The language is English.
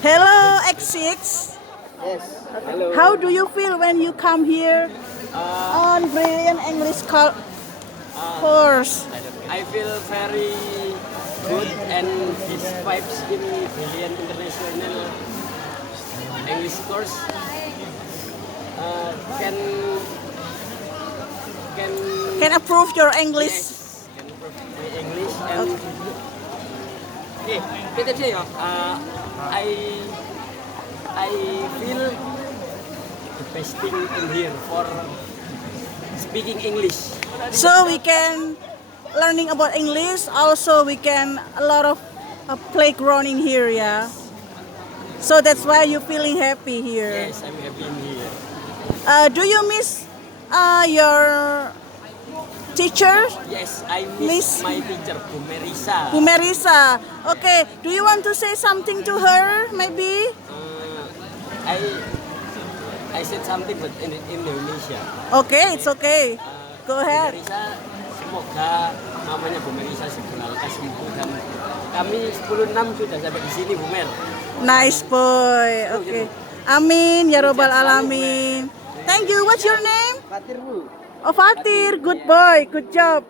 Hello, X6. Yes. Hello. How do you feel when you come here on Brilliant English course? I feel very good and these vibes in Brilliant International English course can Can approve your English? yes, can improve my English and okay. Kita say, I feel the best thing in here for speaking English. So we can learning about English. Also, we can a lot of playground in here, yeah. So that's why you feeling happy here. Yes, I'm happy in here. Do you miss your teacher, Yes, I Miss- miss my teacher, Bu Merisa. Pumerisa? Okay. Do you want to say something to her, maybe? I said something but in Indonesia. Okay, it's okay. Go Bu ahead. Merisa, semoga mamanya Bu Merisa segera lekas sembuh dan kami 10-6 sudah sampai di sini Bu Mer. Nice boy. Okay. Amin ya robbal alamin. Thank you. What's your name? Fatir Bu. Oh, Fatir. Good boy. Good job.